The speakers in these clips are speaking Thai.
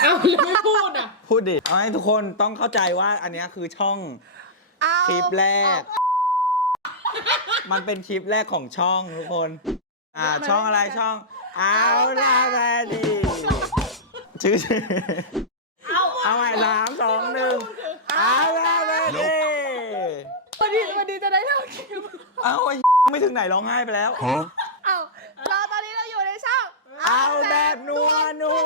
เอาแล้วไม่พูดอ่ะพูดดิเอาให้ทุกคนต้องเข้าใจว่าอันนี้คือช่องคลิปแรกมันเป็นคลิปแรกของช่องทุกคนช่องอะไรช่องเอาละแม่ดีชื่อเอาใหม่3 2 1เอาละแม่ดีวันนี้จะได้เล่าคลิปเอาไม่ถึงไหนร้องไห้ไปแล้วเอาเราตอนนี้เราอยู่ในช่องเอาแบบนัว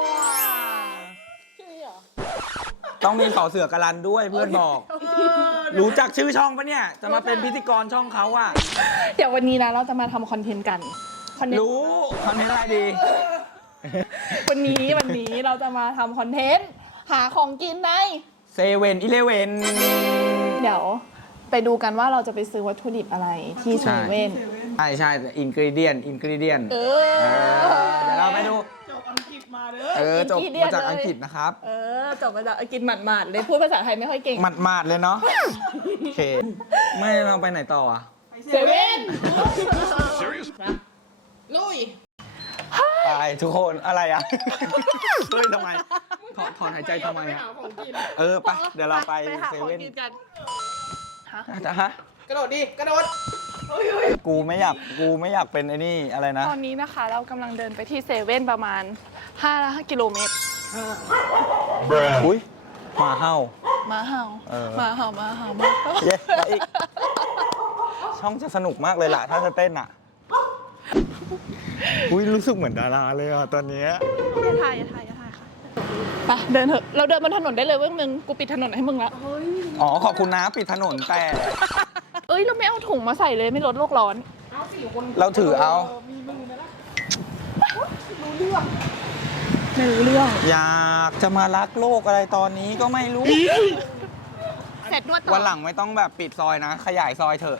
ต้องมีสอเสือกรันด้วยเพื่อนบอกรู้จักชื่อช่องปะเนี่ยจะมาเป็นพิธีกรช่องเขาอ่ะเดี๋ยววันนี้นะเราจะมาทำคอนเทนต์กันรู้คอนเทนต์อะไรดีวันนี้เราจะมาทำคอนเทนต์หาของกินใน 7-Eleven เดี๋ยวไปดูกันว่าเราจะไปซื้อวัตถุดิบอะไรที่เซเว่นใช่อินกรีเดียนเดี๋ยวเราไปดูจบอังกฤษมาเด้อจบมาจากอังกฤษนะครับจบมาจากอังกฤษหมาดๆเลยพูดภาษาไทยไม่ค่อยเก่งหมาดเลยเนาะโอเคไม่เราไปไหนต่ออ่ะเซเว่นลุยไปทุกคนอะไรอ่ะเฮ้ยทำไมถอนหายใจทำไมอ่ะไปเดี๋ยวเราไปเซเว่นฮะกระโดดดิกระโดดกูไม่อยากเป็นไอ้นี่อะไรนะตอนนี้นะคะเรากำลังเดินไปที่เซเว่นประมาณ5 กิโลเมตรอุ้ยมาเห่าเย้อีกช่องจะสนุกมากเลยล่ะถ้าจะเต้นอ่ะอุ้ยรู้สึกเหมือนดาราเลยอ่ะตอนนี้อย่าถ่ายค่ะไปเดินเถอะเราเดินบนถนนได้เลยเว้ยมึงกูปิดถนนให้มึงละอ๋อขอบคุณนะปิดถนนแต่เราไม่เอาถุงมาใส่เลยไม่ลดโลกร้อนเราถือเอาไม่รู้เรื่องอยากจะมารักโลกอะไรตอนนี้ก็ไม่รู้เสร็จนวดต่อวันหลังไม่ต้องแบบปิดซอยนะขยายซอยเถอะ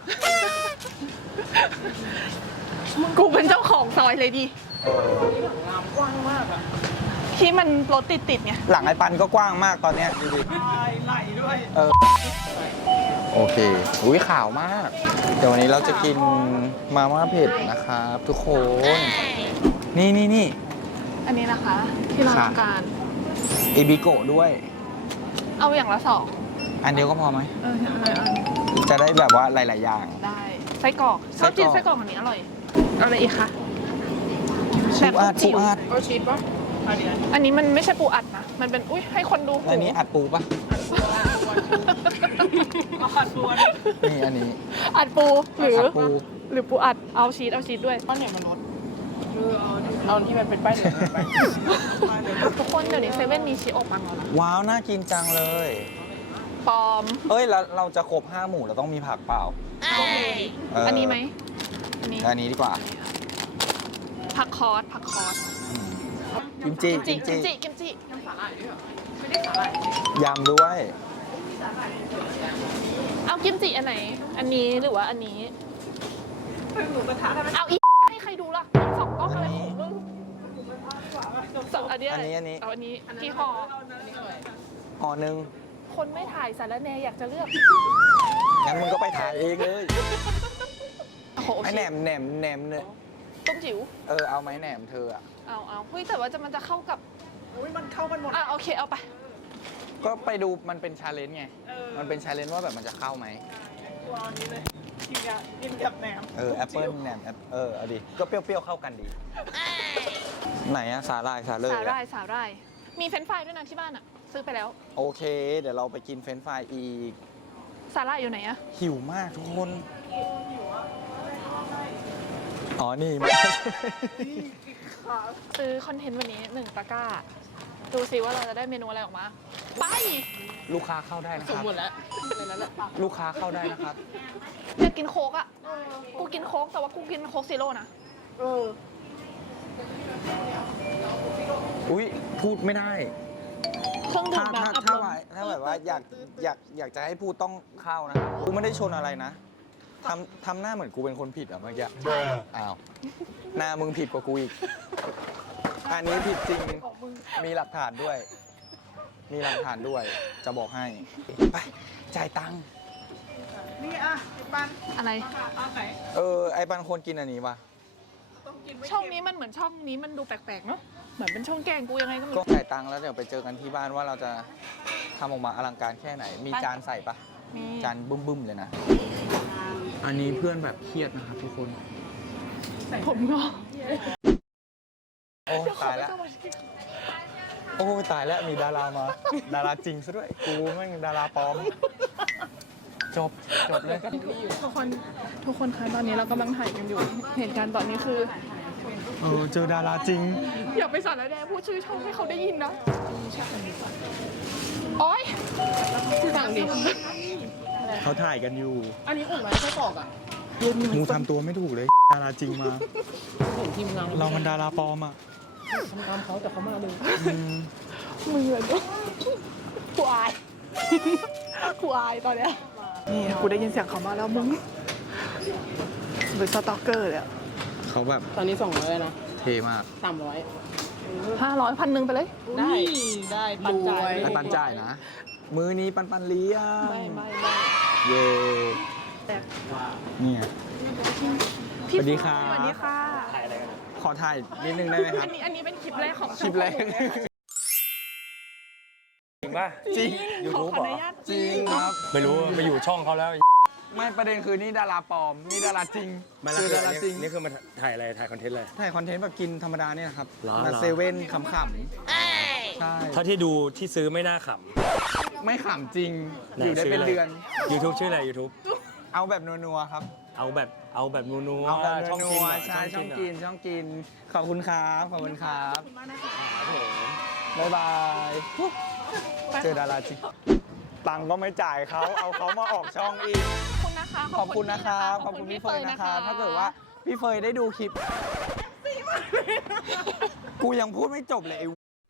กูเป็นเจ้าของซอยเลยดิกว้างมากอะที่มันรถติดไงหลังไอ้ปันก็กว้างมากตอนเนี้ยดูดิไหลด้วยโอเคอุ้ยขาวมากเดี๋ยววันนี้เราจะกินมาม่าเผ็ดนะครับทุกคนนี่อันนี้นะคะที่เราต้องการเอบิโกะด้วยเอาอย่างละ2 อันเดียวก็พอไหมจะได้แบบว่าหลายๆอย่างได้ไส้กรอกชอบกินไส้กรอกอันนี้อร่อยเอาอะไรอีกคะแบบปูอัดชีสป่ะอันนี้มันไม่ใช่ปูอัดนะมันเป็นให้คนดูอันนี้อัดปูป่ะอัดปูนี่อันนี้อัดปูหรือปูอัดเอาชีสด้วยป้ายเหนียวมันลดเอาที่มันเป็นป้ายเหนียวทุกคนเดี๋ยวนี้เซเว่นมีชีสอบปังแล้วนะว้าวน่ากินจังเลยปอมแล้วเราจะครบ5 หมู่เราต้องมีผักเปล่าอันนี้ไหมอันนี้ดีกว่าผักคอสกิมจิน้ำสาหร่ายด้วยเหรอไม่ได้สาหร่ายยำด้วยเอากิมจิอันไหนอันนี้หรือว่าอันนี้หมูกระทะเอาให้ใครดูล่ะ2 กล้องอะไรของมึงอันนี้เอาอันนี้ที่ห่อหนึ่งคนไม่ถ่ายสารแนอยากจะเลือกงั้นมึงก็ไปถ่ายเองเลยไอ้แหนมเนี่ยต้มจิ๋วเอาไหมแหนมเธออะเอาเฮ้ยแต่ว่ามันจะเข้ากับมันเข้ากันหมดโอเคเอาไปก็ไปดูมันเป็นชาเลนจ์ไงมันเป็นชาเลนจ์ว่าแบบมันจะเข้าไหมตัวนี้เลยกินกับแหนมแอปเปิ้ลแหนมเอาดิก็เปรี้ยวๆเข้ากันดีไหนอะสาหร่ายมีเฟรนช์ฟรายด้วยนะที่บ้านอะซื้อไปแล้วโอเคเดี๋ยวเราไปกินเฟรนช์ฟรายอีกสาหร่ายอยู่ไหนอะหิวมากทุกคนอ๋อนี่ซื้อคอนเทนต์วันนี้1 ตะกร้าดูซิว่าเราจะได้เมนูอะไรออกมาไปลูกค้าเข้าได้นะครับสมบูรณ์แล้วลูกค้าเข้าได้นะครับอยากกินโค้กอ่ะกูกินโค้กแต่ว่ากูกินโค้กซีโร่นะอุ้ยพูดไม่ได้เครื่องดื่มแบบถ้าแบบว่าอยากจะให้พูดต้องเข้านะกูไม่ได้ชนอะไรนะทำหน้าเหมือนกูเป็นคนผิดอ่ะเมื่อกี้อ้าวหน้ามึงผิดกว่ากูอีกอันนี้ผิดจริงมีหลักฐานด้วยจะบอกให้ไปจ่ายตังค์นี่ไอ้ปันอะไรไหนไอ้ปันคนกินอันนี้ป่ะช่องนี้มันเหมือนช่องนี้มันดูแปลกๆเนาะเหมือนเป็นช่องแกงกูยังไงก็ไม่ก็รู้จ่ายตังค์แล้วเดี๋ยวไปเจอกันที่บ้านว่าเราจะทำออกมาอลังการแค่ไหน มีจานใส่ปะมีจานบึ้มๆเลยนะ อันนี้เพื่อนแบบเครียดนะครับทุกคนผมก็โอ้ตายแล้ว โอ้ตายแล้วมีดารามา ดาราจริงซะด้วย กูแม่งดาราปลอม จบเลยทุกคนคะตอนนี้เรากำลังถ่ายกันอยู่ เหตุการณ์ตอนนี้คือเจอดาราจริงอย่าไปสั่นแล้วแดพูดชื่อช่องให้เขาได้ยินนะโอ๊ยสั่งดิเขาถ่ายกันอยู่อันนี้อุ่นไหมไส้กรอกอ่ะมึงทำตัวไม่ถูกเลย ดาราจริงมาผมทีมงานเรามันดาราปลอมอ่ะทำตามเขาแต่เขามาเลยมือเลยกูอายกูอายตอนเนี้ยนี่กูได้ยินเสียงเขามาแล้วมึงหรือสตอกเกอร์เลยอะเขาแบบตอนนี้200นะเท่มาก 300 500 1,000ไปเลยได้ปันจ่ายไอ้ปันจ่ายนะ มือนี้ปันเลี้ยงไม่เย่เนี่ยพี่สวัสดีครับสวัสดีค่ะขอถ่ายนิดนึงได้ไหมครับอันนี้เป็นคลิปแรกของคลิปแรกจริงป่ะจริงขอ YouTube อนุญาตจริงครับไม่รู้ไปอยู่ช่องเขาแล้วไม่ประเด็นคือนี่ดาราปลอม นี่ดาราจริงมาคือแล้วดาราจริงนี่คือมาถ่ายอะไรถ่ายคอนเทนต์อะไรถ่ายคอนเทนต์แบบกินธรรมดาเนี่ยนะครับเหรอมาเหรอเซเว่นขำๆใช่เท่าที่ดูที่ซื้อไม่น่าขไม่ขำจริงำอยู่ได้เป็นเดือน YouTube ชื่ออะไร YouTube เอาแบบนัวๆครับเอาแบบนัวเอาแบบๆช่องนักินวเหรอๆใช่ช่องเหรกินช่องกิน ขอบคุณครับขอบคุณครับครับผมบ๊ายบายเจอดาราจริง ตังค์ก็ไม่จ่ายเขาเอาเขามาออกช่องอีกขอบคุณนะคะขอบคุณนะครับขอบคุณพี่เฟยนะครับถ้าเกิดว่าพี่เฟยได้ดูคลิป กูยังพูดไม่จบเลยไอ้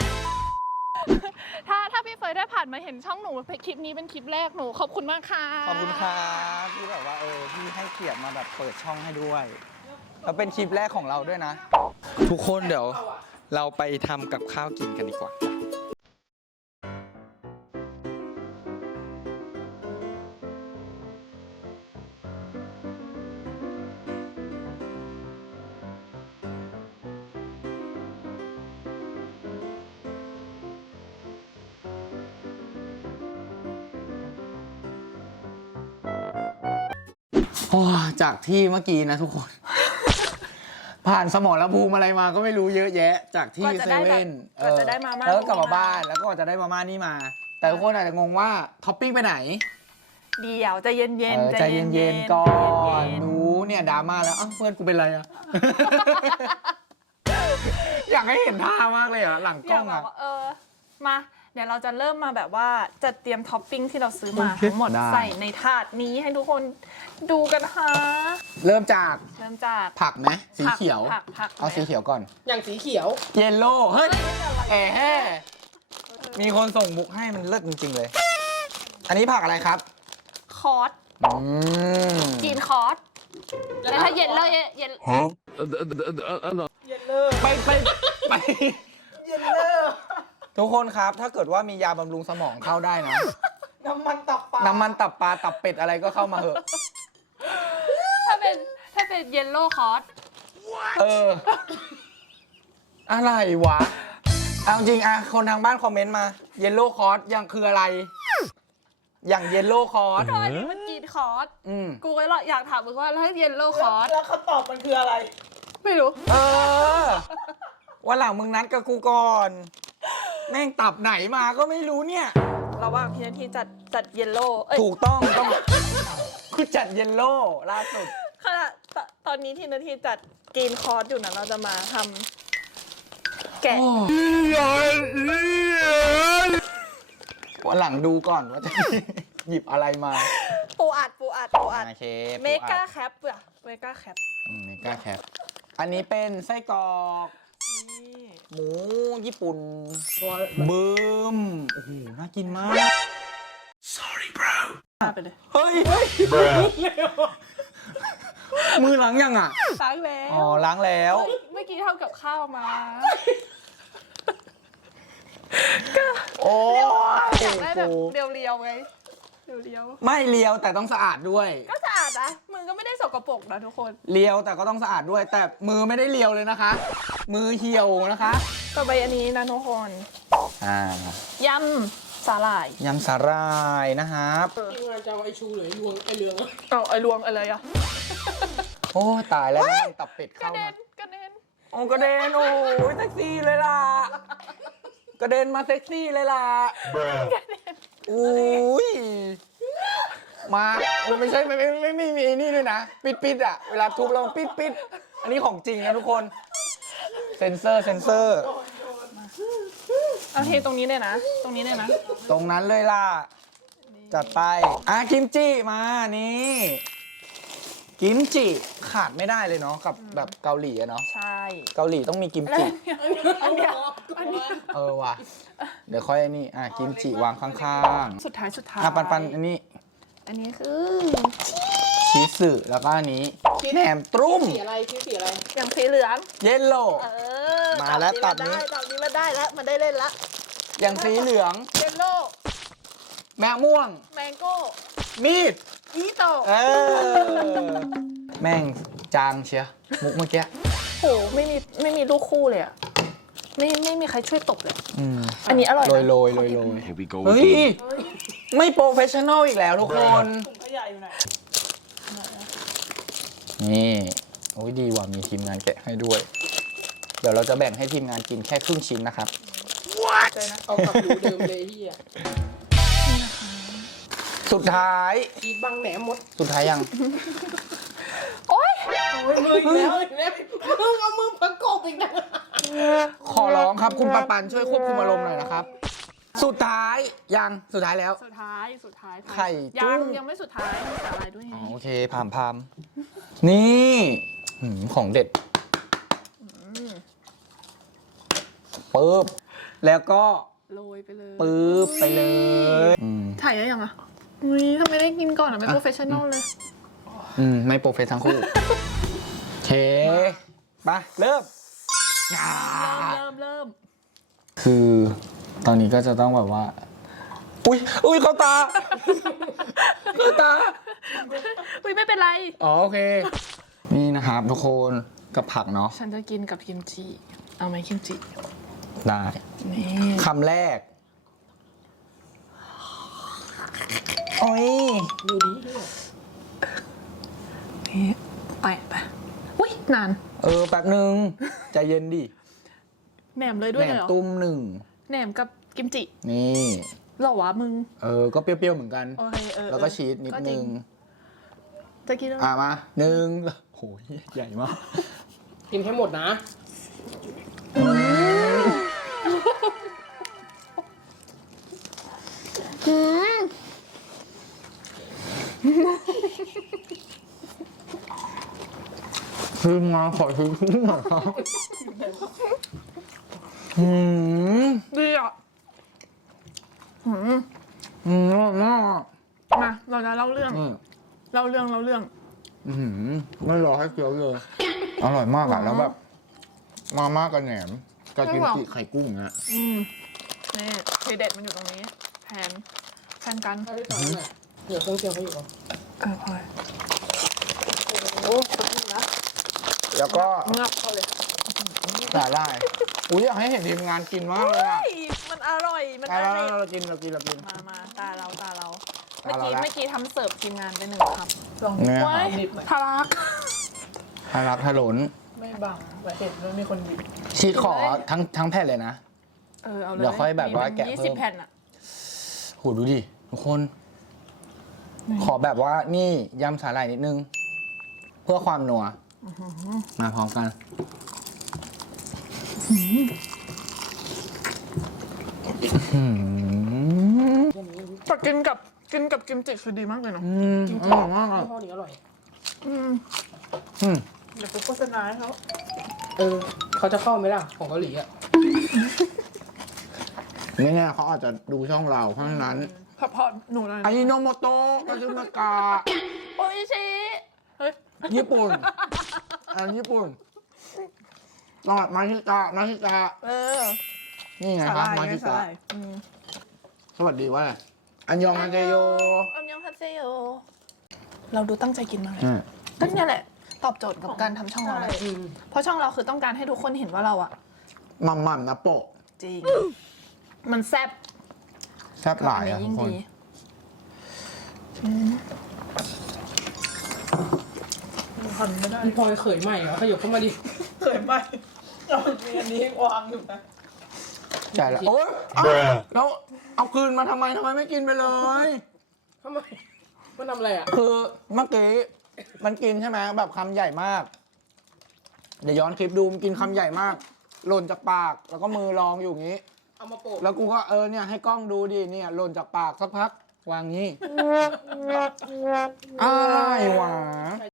ถ้าพี่เฟยได้ผ่านมาเห็นช่องหนูคลิปนี้เป็นคลิปแรกหนูขอบคุณมากค่ะขอบคุณครับที่แบบว่าพี่ให้เกียรติมาแบบเปิดช่องให้ด้วยแล้วเป็นคลิปแรกของเราด้วยนะ ทุกคนเดี๋ยวเราไปทำกับข้าวกินกันดีกว่า โอ้จากที่เมื่อกี้นะทุกคน ผ่านสมรภูมิอะไรมาก็ไม่รู้เยอะแยะ จากที่เซเว่นกว่าจะได้มาม่าแล้วก็กลับมาบ้านแล้วก็จะได้มาม่านี่มา แต่ทุกคนอาจจะงงว่าท็อปปิ้งไปไหนเดี๋ยวใจเย็นๆใจเย็นๆก่อนหนูเนี่ยดราม่าแล้วเพื่อนกูเป็นไรอะ อยากให้เห็นท่ามากเลยอะหลังกอล้ยาอก งบออะกว่ามาเดี๋ยวเราจะเริ่มมาแบบว่าจัดเตรียมท็อปปิ้งที่เราซื้อมาทั้งหมดใส่ในถาดนี้ให้ทุกคนดูกันค่ะเริ่มจากเริ่มจากผักไหมสีเขียวผักเอาสีเขียวก่อนอย่างสีเขียวเยลโล่เฮ้ยแห่มีคนส่งบุกให้มันเลิศจริงๆเลย อันนี้ผักอะไรครับคอร์สกินคอร์สแล้วถ้าเย็นเลยเย็นไปทุกคนครับ ถ้าเกิดว่ามียาบำรุงสมองเข้าได้นะน้ำมันตับปลาน้ำมันตับปลาตับเป็ดอะไรก็เข้ามาเหอะถ้าเป็นเยลโล่คอร์สอะไรวะ เอาจริงอะคนทางบ้านคอมเมนต์มาเยลโล่คอร์สยังคืออะไร อย่างเยลโล่คอร์สก็อันนี้มันกินคอร์ส กูก็เลยอยากถามมึงว่าถ้าเยลโล่คอร์สแล้วคำตอบมันคืออะไรไม่รู้วันหลังมึงนัดกับกูก่อน แม่งตับไหนมาก็ไม่รู้เนี่ยเราว่าพี่นาทีจัดเยลโล่ถูกต้องกูจัดเยลโล่ล่าสุดขณะตอนนี้ที่นาทีจัดกินคอร์สอยู่นะเราจะมาทำแกะวันหลังดูก่อนว่าจะ หยิบอะไรมาปูอัดโอเคเมกาแคปอะเมกาแคปเมกาแคปอันนี้เป็นไส้กรอก หมูญี่ปุ่นบึ้มโอ้โหน่ากินมากไปเลยเฮ้ย มือล้างยังอ่ะล้างแล้วอ๋อ ล้างแล้วเมื่อกี้ทำกับข้าวมาโอ้ยอยากได้แบบเรียวๆไงเรียวไม่เลียวแต่ต้องสะอาดด้วยๆก็สะอาดนะมือก็ไม่ได้สกปรกนะทุกคนเลียวแต่ก็ต้องสะอาดด้วย แต่มือไม่ได้เลียวเลยนะคะ มือเหี่ยวนะคะต่อไปอันนี้นะทุกคนอ่ายำสาหร่ายยำสาหร่ายนะครับทีมงานจะเอาไอชูหรือไอลวงไอเรืองอะเอาไอ้ลวงอะไรอะโอ้ตายแล้วนี่ตับเป็ดกระเข้าเด็มานกระเด็นโอ้กระเด็นโอ้ยเซ็กซี่เลยล่ะกระเด็นมาเซ็กซี่เลยล่ะอุ้ยมาไม่ใช่ไม่มีนี่ด้วยนะปิดอ่ะเวลาทุบเราปิดอันนี้ของจริงนะทุกคนเซนเซอร์เอาเทตรงนี้เลยนะ ตรงนี้เลยนะตรงนั้นเลยล่ะจัดไปกิมจิมานี่กิมจิขาดไม่ได้เลยเนาะกับแบบเกาหลีอะเนาะใช่เกาหลีต้องมีกิมจิอันเนี้ยอันเนี้ยว่ะเดี๋ยวค่อยนี่กิมจิวางข้างสุดท้ายๆปันอันนี้อันนี้คือชีสสึแล้วก็อันนี้แหนมตรุ่มสีอะไรคิ้วสีอะไรอย่างสีเหลืองเยลโล่อมาแล้วตัดนี้ตอนนี้มันได้แล้ว มันได้เล่นละอย่างสีเหลืองเยลโล่แมวม่วงแมงโก้มีดอีโตะแม่งจางเชียมุกเมื่อกี้โหไม่มีลูกคู่เลยอะไม่มีใครช่วยตบเลย อันนี้อัอร่อยนะโรยเฮ้ย ไม่โปรเฟชชั่นอลอีกแล้วทุกคนถุงขยะอยู่ไหนนี่โอ้ยดีว่ะมีทีมงานแกะให้ด้วย เดี๋ยวเราจะแบ่งให้ทีมงานกินแค่ครึ่งชิ้นนะครับเอากลับรูเดิมเลยเฮียสุดท้ายกีดบังแหนมหมดสุดท้ายยังโอ๊ยโอ้ยมืออีกแล้วมึงเอามือประกบอีกนะขอร้องครับคุณปันช่วยควบคุมอารมณ์หน่อยนะครับ สุดท้ายยังสุดท้ายแล้วสุดท้ายไข่จุ้งยังไม่สุดท้ายมีสาหร่ายด้วยไงโอเคพามนี่ของเด็ดปึ๊บแล้วก็โรยไปเลยปึ๊บไปเลยถ่ายได้ยังอะอุ้ยทำไมได้กินก่อนอะไม่โปรเฟชชั่นอลเลยไม่โปรเฟสทั้งคู่โอเคไปเริ่มเริ่มคือตอนนี้ก็จะต้องแบบว่า อุ้ยเข้าตาเข้าตาอุ้ยไม่เป็นไรอ๋อโอเค นี่นะครับทุกคนกับผักเนาะฉันจะกินกับกิมจิ เอาไหมกิมจิได้นี่คำแรก โอ้ยดูดินี่ไปอุ้ยนานแป๊บนึงใจเย็นดิแหนมเลยด้วแหยนเลยมเหรอตุ้มหนึ่งแหนมกับกิมจินี่เหรอวะมึงก็เปรี้ยวๆเหมือนกันโอเคแล้วก็ชีสนิดก็จนึริงจะกินแล้วมาหนึ่งโหใหญ่มากกินให้หมดนะคือมาขอซื้อหน่อยครับดีอ่ะมากมาเราจะเล่าเรื่อง เล่าเรื่องไม่รอให้เคี้ยวเลย อร่อยมากอะแล้วแบบ มาม่ากับแหนมกับกิมจิไข่กุ้งอ่ะนี่ทีเด็ดมันอยู่ตรงนี้แทนกันถ้าได้ต่อหน่อยเดี๋ยวเครื่องเจียวเขาอยู่ก่อนพอยโอ้ขอบคุณนะแล้วก็เงือกพอเลยสาหร่ายอุ้ยอยากให้เห็นทีมงานกินมากเลยอ่ะมันอร่อย มันไปอแล้วร่อยเรากินมาตาเราตาเราละเมื่อกี้ทำเสิร์ฟทีมงานไป1 คำลองเนี่ยว้ายดิบหน่อยทารักทารักทะลนไม่บังแต่เห็นด้วยมีคนดิบชีสขอทั้งแผ่นเลยนะเอาเลยเดี๋ยวค่อยแบบว่าแกะมีเพิ่ม 20 แผ่นอ่ะโหดูดิทุกคน ขอแบบว่านี่ยำสาหร่ายนิดนึง เพื่อความนัวมาพร้อมกันแต่กินกับกิมจิคือดีมากเลยเนาะอร่อยมากอ่ะยี่ห้อนี้อร่อยเดี๋ยวไปโฆษณาให้เขาเขาจะเข้าไหมล่ะ ของเกาหลีอ่ะไม่แน่เขาอาจจะดูช่องเราเพราะฉะนั้นพอหนูเลยอายิโนโมโตะกาซึมากะโอ้ยชิเฮ้ยญี่ปุ่นญี่ปุ่นตลาดมาชิกะนี่ไงครับมาชิกะสวัสดีว่าอันยองอันเจโยอันยองฮัตเซโยเราดูตั้งใจกินมากเลยก็เนี่ยแหละ ตอบโจทย์กับการทำช่องเราเลยเพราะช่องเราคือต้องการให้ทุกคนเห็นว่าเราอะหม่ำๆนะโปะจริง มันแซ่บแซ่บหลายอันอะนี้ทุยิ่กงคนดีทำไม่ได้พลอยเขยใหม่เหรอขยับเข้ามาดิเคยไม่เรามีอันนี้วางอยู่นะใช่แล้วโอ๊ยเอาแล้วเอาคืนมาทำไมไม่กินไปเลยทำไมมันทำอะไรอ่ะคือเมื่อกี้มันกินใช่ไหมแบบคำใหญ่มาก เดี๋ยวย้อนคลิปดูมันกินคำใหญ่มาก หล่นจากปาก แล้วก็มือรองอยู่อย่างนี้เอามาโปะแล้วกูก็เนี่ยให้กล้องดูดิเนี่ยหล่นจากปากสักพักวางงี้อ้ายหวา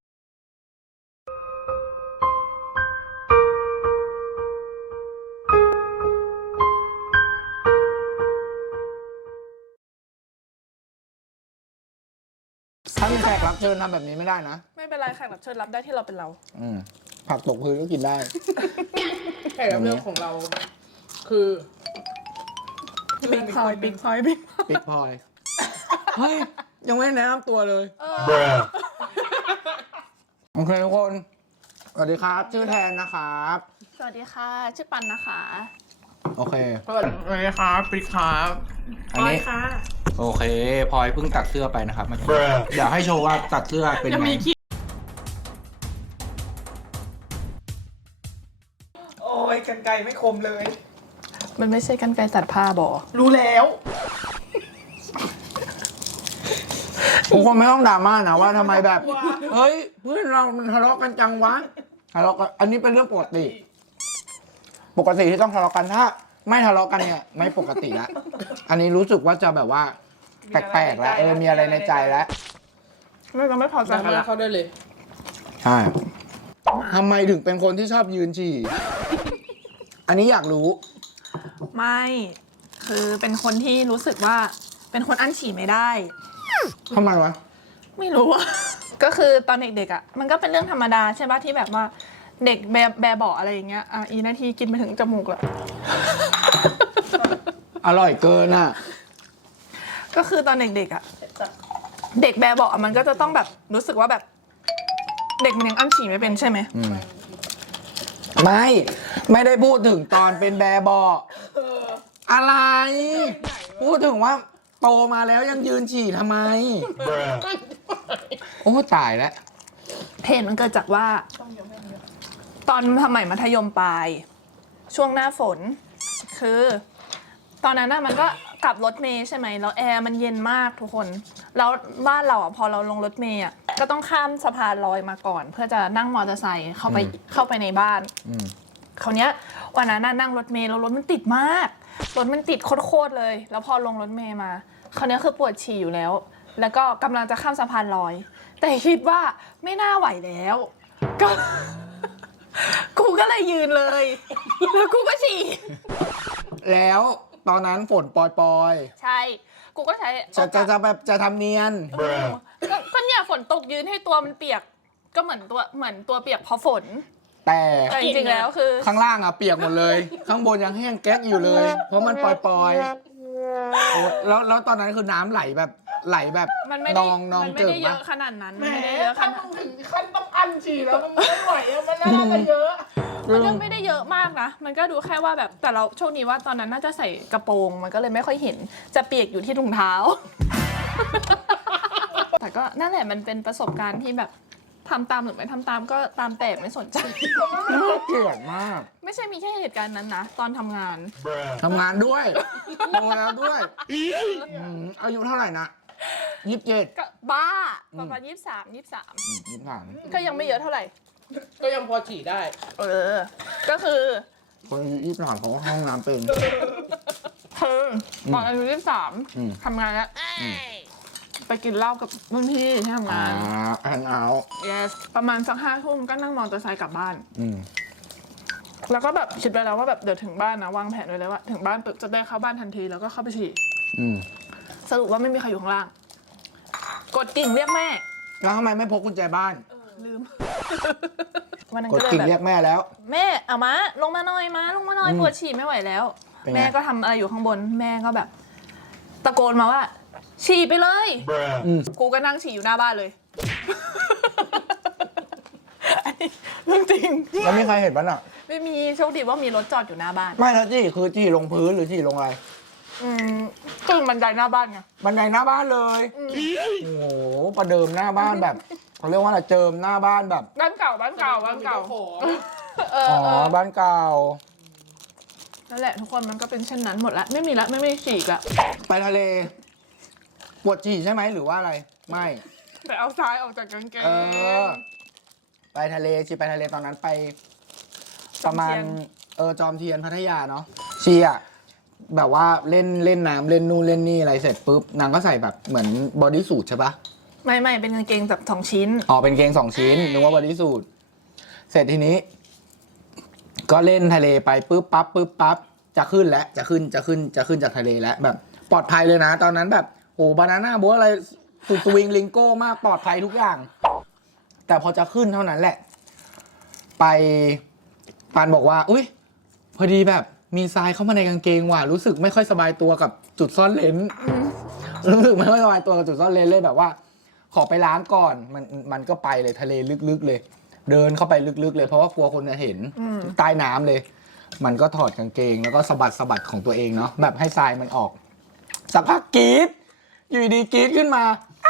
ถ้ามีแขกรับเชิญทำแบบนี้ไม่ได้นะไม่เป็นไรแขกรับเชิญรับได้ที่เราเป็นเราผักตกพื้นก็กินได้แขกรับเรื่องของเรา คือบิ๊กพลอยบิ๊กพลอยบิ๊กปิ๊กพลอย เฮ้ย ยังไม่ได้แนะนำตัวเลย โอเคทุกคน สวัสดีครับ ชื่อแทนนะครับสวัสดีค่ะ ชื่อปันนะคะโอเคสวัสดีครับปิ๊กครับอันนี้โอเคพลอยเพิ่งตัดเสื้อไปนะครับเมื่อกี้เดี๋ยวให้โชว์ว่าตัดเสื้อเป็นไงโอ้ยกันไกรไม่คมเลยมันไม่ใช่กรรไกรตัดผ้าบอรู้แล้วทุกคนไม่ต้องดราม่านะว่าทำไมแบบ เฮ้ย เพื่อนเรามันทะเลาะกันจังวะทะเลาะกันอันนี้เป็นเรื่องปกติ ปกติที่ต้องทะเลาะกันถ้า ไม่ทะเลาะกันเนี่ยไม่ปกติแล้วอันนี้รู้สึกว่าจะแบบว่าแปลกๆแล้วมีอะไรในใจแล้วไม่ก็ไม่พอใจดรากันม่าละเข้าได้เลยใช่ทำไมถึงเป็นคนที่ชอบยืนฉี่ อันนี้อยากรู้ไม่ คือเป็นคนที่รู้สึกว่าเป็นคนอั้นฉี่ไม่ได้ทำไมวะไม่รู้อะ ก็คือตอนเด็กๆอะมันก็เป็นเรื่องธรรมดาใช่ปะที่แบบว่าเด็กแบเบาะอะไรอย่างเงี้ยอีนาทีกินไปถึงจมูกแล้วอร่อยเกินอ่ะก็คือตอนเด็กๆอะเด็กแบเบาะมันก็จะต้องแบบรู้สึกว่าแบบ เด็กมันยังอั้นฉี่ไม่เป็นใช่ไหมไม่ได้พูดถึงตอนเป็นแบร์บออะไร พูดถึงว่าโตมาแล้วยังยืนฉี่ทำไม โอ้ตายแล้วเหตุมันเกิดจากว่า ตอนสมัยมัธยมปลาย ช่วงหน้าฝน คือ ตอนนั้นน่ะมันก็กลับรถเมย์ใช่ไหมแล้วแอร์มันเย็นมากทุกคน แล้วบ้านเราอ่ะพอเราลงรถเมย์อ่ะก็ต้องข้ามสะพานลอยมาก่อน เพื่อจะนั่งมอเตอร์ไซค์เข้าไปในบ้านคราวเนี้ยวันนั้นน่ะนั่งรถเมล์แล้วรถมันติดมากรถมันติดโคตรเลย แล้วพอลงรถเมล์มาคราวเนี้ยคือปวดฉี่อยู่แล้ว แล้วก็กำลังจะข้ามสะพานลอย แต่คิดว่าไม่น่าไหวแล้วก็ กูก็เลยยืนเลยแล้วกูก็ฉี่แล้วตอนนั้นฝนปล่อยใช่ กูก็ใช้ๆจะแบบจะทำเนียนก็เนี่ยฝนตกยืนให้ตัวมันเปียก ก็เหมือนตัวเปียกเพราะฝนแต่แต่จริงๆแล้วคือข้างล่างอ่ะเปียกหมดเลย ข้างบนยังแห้งแก๊กอยู่เลย เพราะมันปล่อยๆโอ้แล้วตอนนั้นคือน้ำไหลแบบมันไม่นได้องมันไม่เจิ่ได้งเยปะอะขนาดนั้นแหมมันไม่ได้เยอะขถ้านาดมึงถึงขั้นต้องอั้นฉี่แล้วมันไม่ไหวอะมันน่าจะเยอะมันก็ไม่ได้เยอะมากนะ มันก็ดูแค่ว่าแบบแต่เราโชคดีว่าตอนนั้นน่าจะใส่กระโปรง มันก็เลยไม่ค่อยเห็น จะเปียกอยู่ที่ถุงเท้า แต่ก็นั่นแหละมันเป็นประสบการณ์ที่แบบทำตามหรือไม่ทำตามก็ตามแต่ไม่สนใจน่าเกลียดมากไม่ใช่มีแค่เหตุการณ์นั้นนะ ตอนทำงานทำงานด้วยโตแล้วด้วยอายุเท่าไหร่นะ27 ก็บ้าประมาณ23 23 ก็ยังไม่เยอะเท่าไหร่ก็ยังพอฉี่ได้ก็คือคนอายุ23เขาก็เข้าห้องน้ำเป็นตอนอายุ23ทำงานแล้วไปกินเหล้ากับรุ่นพี่ที่ทำงานแฮงเอาท์ yes ประมาณสัก5 ทุ่มก็นั่งมอเตอร์ไซค์กลับบ้าน แล้วก็แบบคิดไว้แล้วว่าแบบเดี๋ยวถึงบ้านนะวางแผนไว้เลยว่าถึงบ้านปุ๊บจะได้เข้าบ้านทันทีแล้วก็เข้าไปฉี่สรุปว่าไม่มีใครอยู่ข้างล่าง กดกิ่งเรียกแม่แล้วทำไมไม่พกกุญแจบ้านลืม วันนั้นกดก็เลยกิ่งแบเรียบกแม่แล้วแม่เอามาลงมาหน่อยมาลงมาหน่อยปวดฉี่ไม่ไหวแล้วเป็นไงแม่ก็ทำอะไรอยู่ข้างบน แม่ก็แบบ ตะโกนมาว่า ฉี่ไปเลย กูก็นั่งฉี่อยู่หน้าบ้านเลย อันนี้เรื่องจริงแล้วมีใครเห็นบ้างอ่ะไม่มีโชคดีว่ามีรถจอดอยู่หน้าบ้านไม่แล้วจี้คือจี้ลงพื้นหรือจี้ลงอะไรตึงบันไดหน้าบ้านไงบันไดหน้าบ้านเลย โอ้โห ประเดิมหน้าบ้านแบบเขาเรียกว่าอะไรเจิมหน้าบ้านแบบบ้านเก่าบ้านเก่าบ้านเก่าของอ๋อ บ้านเก่านั่นแหละทุกคนมันก็เป็นเช่นนั้นหมดละไม่มีละไม่ฉีกละไปทะเลปวดฉี่ใช่ไหมหรือว่าอะไร ไม่แต่เอาซ้ายออกจากกางเกงเออ ไปทะเลชีไปทะเลตอนนั้นไป ประมาณ จอมเทียนพัทยาเนาะชีอะแบบว่าเล่นน้ำเล่นนู่นเล่นนี่อะไรเสร็จปุ๊บนางก็ใส่แบบเหมือนบอดี้สูทใช่ปะไม่เป็นกางเกงแบบ2 ชิ้นอ๋อเป็นเกง2 ชิ้นนึกว่าบอดี้สูทเสร็จทีนี้ ก็เล่นทะเลไปปุ๊บปั๊บจะขึ้นแล้วจะขึ้นจากทะเลแล้วแบบปลอดภัยเลยนะ ตอนนั้นแบบโอ้บานาน่าโบ๊ทอะไรสุดสวิงลิงโก้มากปลอดภัยทุกอย่าง แต่พอจะขึ้นเท่านั้นแหละ ไปปานบอกว่าอุ้ยพอดีแบบมีทรายเข้ามาในกางเกงว่ะรู้สึกไม่ค่อยสบายตัวกับจุดซ่อนเลนรู้สึกไม่ค่อยสบายตัวกับจุดซ่อนเลนเลยแบบว่า ขอไปล้างก่อนมันก็ไปเลยทะเลลึกๆเลย เดินเข้าไปลึกๆเลยเพราะว่ากลัวคนจะเห็นใต้น้ำเลย มันก็ถอดกางเกงแล้วก็สะบัดของตัวเองเนาะแบบให้ทรายมันออกสักพักกรี๊ดอยู่ดีกรี๊ดขึ้นมา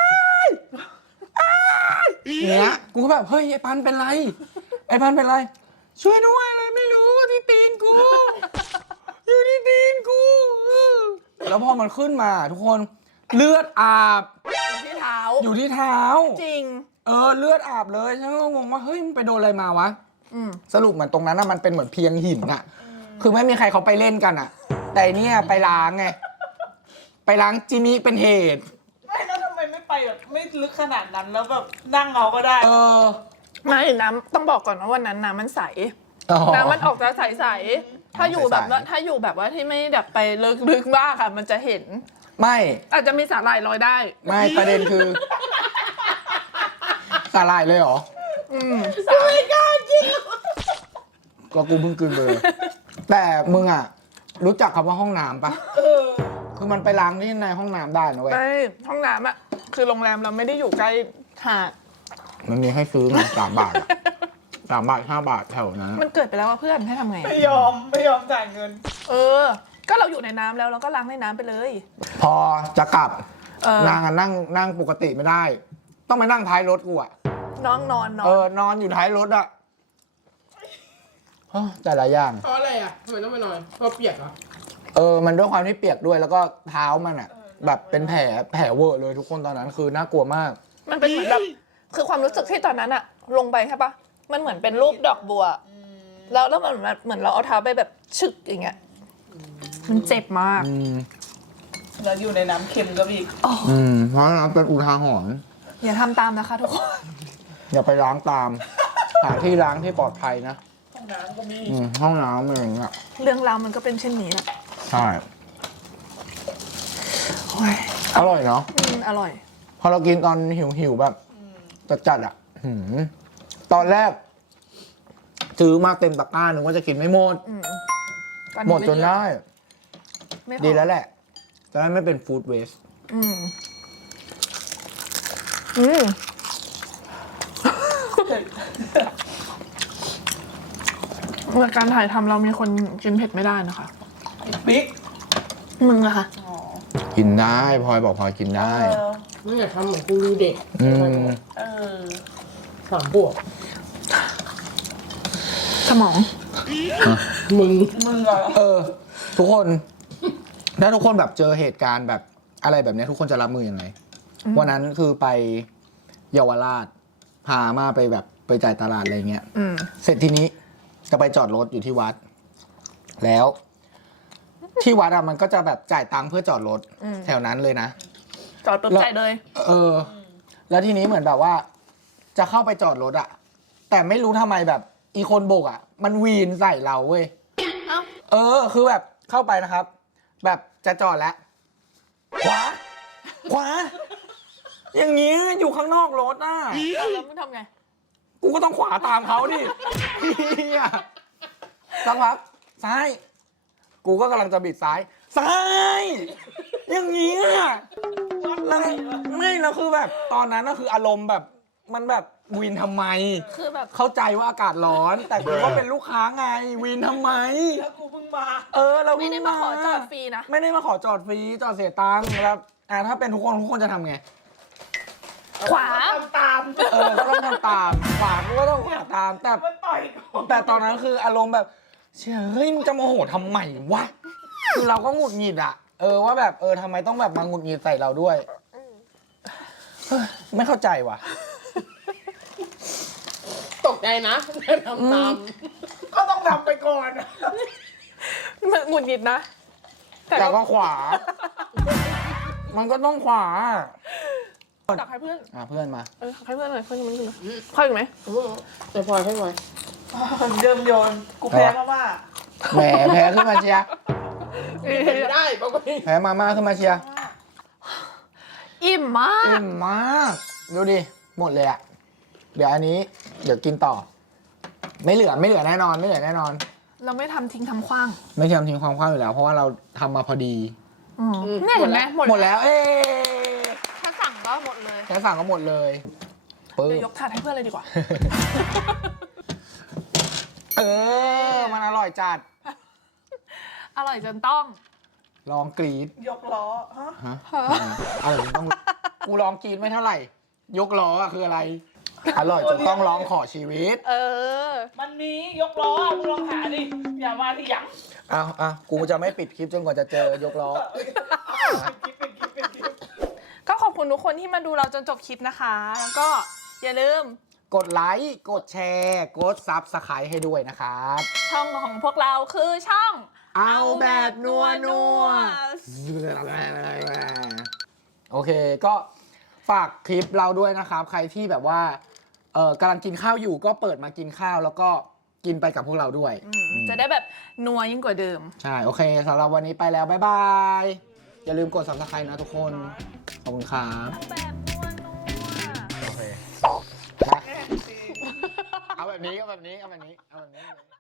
เนี้ยกูก็แบบเฮ้ยไอ้พันเป็นไรไอ้พันเป็นไรช่วยด้วยเลยไม่รู้ที่ตีนกูอยู่ที่ตีนกูแล้วพอมันขึ้นมาทุกคนเลือดอาบที่เท้าอยู่ที่เท้าจริงเลือดอาบเลยฉันก็งงว่าเฮ้ยมันไปโดนอะไรมาวะสรุปเหมือนตรงนั้นน่ะมันเป็นเหมือนเพียงหินน่ะคือไม่มีใครเขาไปเล่นกันอ่ะ แต่เนี่ยไปล้างไงไปล้างจิมิเป็นเหตุไม่แล้วทำไมไม่ไปแบบไม่ลึกขนาดนั้นแล้วแบบนั่งเอาก็ได้ไม่น้ำต้องบอกก่อนว่าวันนั้นน้ำมันใสอ๋อน้ำมันออกจะใสๆถ้าอยู่แบบว่าใสๆถ้าอยู่แบบว่าที่ไม่แบบไปลึกๆบ้างค่ะ มันจะเห็นไม่อาจจะมีสาหร่ายลอยได้ไม่ประเด็นคือสาหร่ายเลยเหรอไม่กล้ากินก็กูเพิ่งกลืนไปเลยแต่มึงอ่ะ รู้จักคำว่าห้องน้ำปะคือมันไปล้างที่ในห้องน้ำได้นะเว้ยไม่ห้องน้ำอ่ะคือโรงแรมเราไม่ได้อยู่ใกล้หาดมันมีให้ซื้อมา3 บาทอะ3 บาท 5 บาทแถวนั้นมันเกิดไปแล้วว่าเพื่อนให้ทำไงอะไม่ยอมจ่ายเงินก็เราอยู่ในน้ำแล้วเราก็ล้างในน้ำไปเลยพอจะกลับนนางอะนั่งปกติไม่ได้ ต้องไปนั่งท้ายรถกูอะน้องนอนนอนอยู่ท้ายรถอะแต่ละอย่างเพราะอะไรอ่ะทำไมต้องไปนอนเพราะเปียกเหรอมันด้วยความที่เปียกด้วยแล้วก็เท้ามันอะแบบเป็นแผลเวอะเลยทุกคนตอนนั้นคือน่ากลัวมากมันเป็นเหมือนแบบคือความรู้สึกที่ตอนนั้นอะลงไปใช่ปะมันเหมือนเป็นรูปดอกบัวแล้วมันเหมือนเราเอาเท้าไปแบบฉึกอย่างเงี้ยมันเจ็บมากแล้วอยู่ในน้ำเค็มก็อีกเพราะนั้นเป็นอุทาหรณ์อย่าทำตามนะคะทุกคนอย่าไปล้างตามหาที่ล้างที่ปลอดภัยนะห้องน้ำก็มีห้องน้ำอะไรอย่างเงี้ยเรื่องราวมันก็เป็นเช่นนี้แหละใช่โอ้ยอร่อยเนาะอร่อยพอเรากินตอนหิวแบบจัดๆอ่ะตอนแรกซื้อมาเต็มตะกร้านึกว่าจะกินไม่หมดตอหมดจนได้ไม่พอดีแล้วแหละจะได้ไม่เป็นฟู้ดเวสในการถ่ายทำเรามีคนกินเผ็ดไม่ได้นะคะบิ๊กมึงอะค่ะกินได้พลอยบอกพลอยกินได้ไม่อยากทำเหมือนกูดูเด็กเออ 3 บวกสมองมึงเหรอทุกคน ถ้าทุกคนแบบเจอเหตุการณ์แบบอะไรแบบเนี้ยทุกคนจะรับมือยังไงวันนั้นคือไปเยาวราชพามาไปแบบไปจ่ายตลาดอะไรเงี้ยเสร็จทีนี้จะไปจอดรถอยู่ที่วัด แล้ว ที่วัดอะมันก็จะแบบจ่ายตังค์เพื่อจอดรถแถวนั้นเลยนะจอดปุ๊บใจเลยแล้วทีนี้เหมือนแบบว่า จะเข้าไปจอดรถอะแต่ไม่รู้ทำไมแบบอีคนโบกอะมันวีนใส่เราเว้ย คือแบบเข้าไปนะครับ แบบจะจอดแล้ว ขวา อย่างนี้อยู่ข้างนอกรถน่ะแล้วมึงทำไงกูก็ต้องขวาตามเขาดิเหี้ยสักพักซ้าย กูก็กำลังจะบิดซ้าย ซ้าย อย่างนี้อ่ะแล้วไม่แล้วคือแบบตอนนั้นก็คืออารมณ์แบบมันแบบวินทำไมคือแบบเข้าใจว่าอากาศร้อน แต่กูก็เป็นลูกค้าไงวินทำไมแล้วกูเพิ่งมาเราไม่ได้มาขอจอดฟรีนะไม่ได้มาขอจอดฟรีจอดเสียตังค์แล้วถ้าเป็นทุกคนจะทำไงขวาทำตามก็ต้องทำตามขวาก็ต้องขวาตามแต่มันต่อยกูแต่ตอนนั้นคืออารมณ์แบบเชื่อเฮ้ยมึงจะโมโหทำไมวะคือเราก็หงุดหงิดอ่ะว่าแบบทำไมต้องแบบมาหงุดหงิดใส่เราด้วยเฮ้ยไม่เข้าใจว่ะตกใจนะทำตามก็ต้องทำไปก่อนมันหงุดหงิดนะแต่ก็ขวา มันก็ต้องขวาตักให้เพื่อนเพื่อนมาตักให้เพื่อนหน่อยเพื่อนมันกินหน่อยพ่ออีกไหมแต่พลอยให้ไว้เดิมโยน กูแพ้มากแหมแพ้ขึ้นมาเชียร์เป็นไม่ได้ปกติแพ้มาม่าขึ้นมาเชียร์อิ่มมากเต็มมากดูดิหมดเลยอะเดี๋ยวอันนี้เดี๋ยวกินต่อ ไม่เหลือแน่นอนไม่เหลือแน่นอนเราไม่ทำทิ้งทำขว้างไม่ทำทิ้งความคว้างอยู่แล้ว เพราะว่าเราทำมาพอดีเนี่ยเห็นไหมหมดแล้วถ้าสั่งก็หมดเลยแค่สั่งก็หมดเลยปึ๊บเดี๋ยวยกถาดให้เพื่อนเลยดีกว่ามันอร่อยจัดอร่อยจนต้องลองกรีดๆ ยกล้อ ฮะฮะอะไรมึงต้องกูลองกรีดไม่เท่าไหร่ ยกล้ออะคืออะไร อร่อยจนต้องร้องขอชีวิตมันมียกล้อมึงลองหาดิ อย่ามาที่หยังกูจะไม่ปิดคลิปจนกว่าจะเจอยกล้อเป็นคลิปก็ขอบคุณทุกคนที่มาดูเราจนจบคลิปนะคะ แล้วก็อย่าลืมกดไลค์ กดแชร์ กดซับสไครต์ให้ด้วยนะครับช่องของพวกเราคือช่องเอาแบบนัว โอเคก็ฝากคลิปเราด้วยนะครับ ใครที่แบบว่ากำลังกินข้าวอยู่ก็เปิดมากินข้าวแล้วก็กินไปกับพวกเราด้วยจะได้แบบนัวยิ่งกว่าเดิมใช่ โอเคสำหรับวันนี้ไปแล้ว บ๊ายบาย อย่าลืมกด subscribe นะทุกคน ขอบคุณครับแบบนัวโอเค เอาแบบนี้